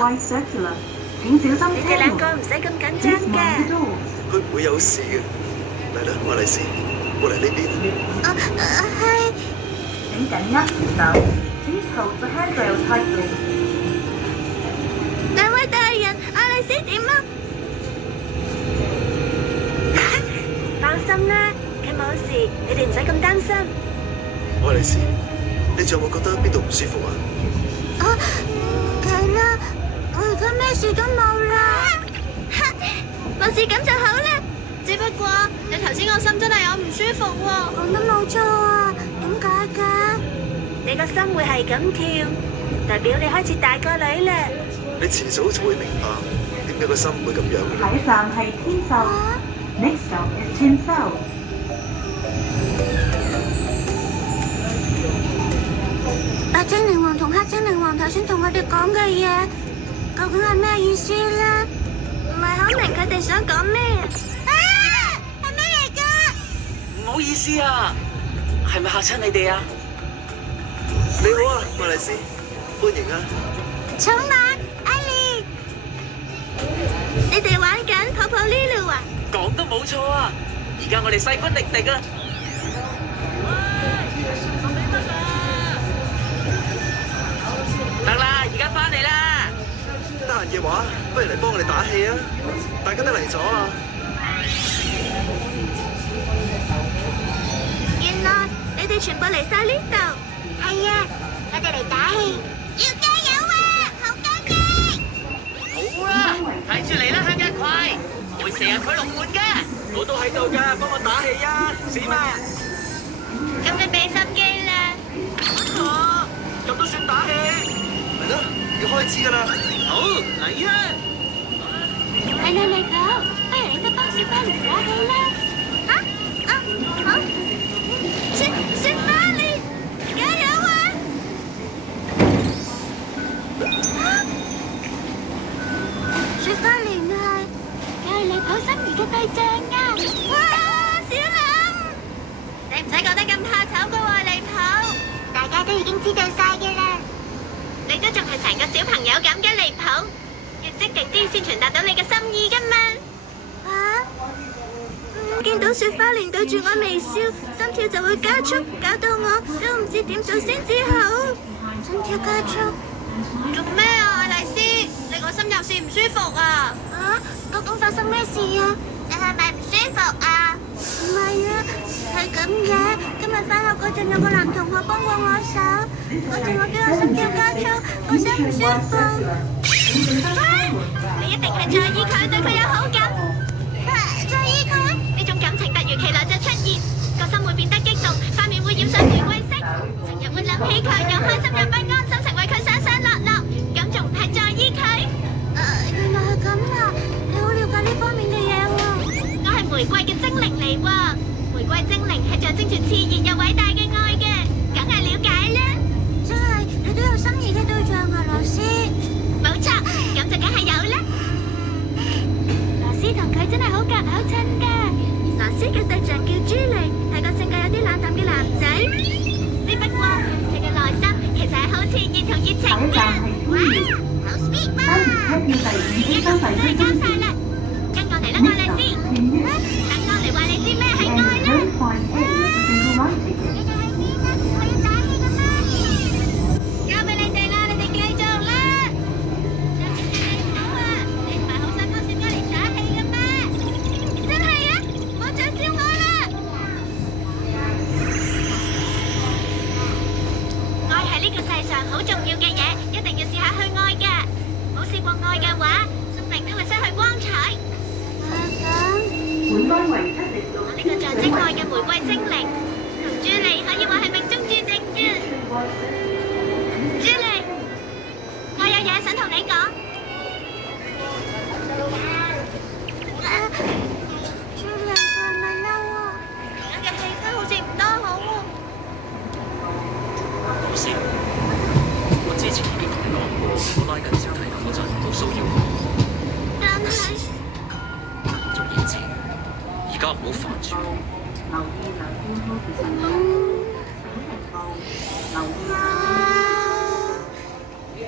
你哋兩個唔使咁緊張嘅。佢唔會有事嘅。嚟啦，愛麗絲，過嚟呢邊。係。兩位大人，愛麗絲點啊？放心啦，佢冇事，你哋唔使咁擔心。愛麗絲，你仲有冇覺得邊度唔舒服啊？係啦，我而家咩事都冇啦。冇事咁就好啦。只不過你頭先個心真係有唔舒服喎。講得冇錯啊，點解㗎？你個心會係咁跳，代表你開始大個女啦。你遲早就會明白點解個心會咁樣。下一站係天秀，Next stop is 天秀。白精靈王同黑精靈王頭先同我哋講嘅嘢，究竟係咩意思咧？唔係好明佢哋想講咩啊？係咩嚟㗎？唔好意思啊，係咪嚇親你哋啊？你好啊，愛麗絲，歡迎啊！寵物艾莉，你哋玩緊泡泡 Lulu 啊？講得冇錯啊！而家我哋勢均力敵啊！得啦，而家翻嚟啦！得閒嘅話，不如嚟幫我哋打氣啊！大家都嚟咗啊！原來你哋全部嚟晒呢度。係啊，我哋嚟打氣，要加油啊！好加油！好啊，睇住嚟啦，向日葵，我會成日佢龍門㗎，我都喺度㗎，幫我打氣啊，死嘛！咁你俾心機啦。咁都算打氣？嚟啦，要開始㗎啦！好，嚟啊！係啦，利跑，不如你都幫小花蓮打氣啦。好。小花蓮，加油啊！小花蓮係利跑心儀嘅對象啊！哇，小林，你唔使覺得咁怕醜㗎喎，利跑，大家都已經知道晒嘅啦。你都仲係成個小朋友咁嘅利跑，要積極啲先傳達到你嘅心意㗎嘛。見到雪花蓮對住我微笑，心跳就會加速，搞到我都唔知點做先至好。心跳加速，做咩啊，愛麗絲？你個心有事唔舒服啊？究竟發生咩事啊？你係咪唔舒服啊？唔係啊，係咁嘅。今日返學嗰陣有個男同學幫過我手，嗰陣我驚我心跳加速，個心唔舒服。你一定係在意佢，對佢有好感。在意佢？呢種感情突如其來就出現，個心會變得激動，塊面會染上玫瑰色，成日會諗起佢，又開心又不安，心情為佢上上落落，咁仲唔係在意佢？原來係咁啊！你好了解呢方面嘅嘢喎。我係玫瑰嘅精靈嚟喎，玫瑰精靈係象徵住熾熱又偉大嘅愛嘅，梗係了解啦。真係，你都有心儀嘅對象啊，羅斯。冇錯，咁就梗係有啦。羅斯同佢真係好夾好親㗎。羅斯嘅對象叫朱莉，係個性格有啲冷淡嘅男仔。只不過佢嘅內心其實係好熾熱同熱情嘅。哇，好 sweet 嘛！而家同真係交晒啦，跟我嚟啦，愛麗絲。等我嚟話你知咩係愛啦。你哋喺邊啊？我要打氣㗎嘛。交俾你哋啦，你哋繼續啦。好啊，你唔係好想幫小花蓮打氣㗎咩？真係啊，唔好再笑我啦！愛係呢個世上好重要嘅嘢，一定要試下去愛㗎。冇試過愛嘅話，生命都會失去光彩。我呢個象徵愛嘅玫瑰精靈，同朱莉可以話係命中注定嘅。朱莉，我有嘢想同你講。朱莉，佢係咪嬲啊？而家嘅氣氛好似唔多好喎。冇事，我之前已經同你講過，我拉緊小提琴嗰陣唔好騷擾我。但係做以前，而家唔好煩住我。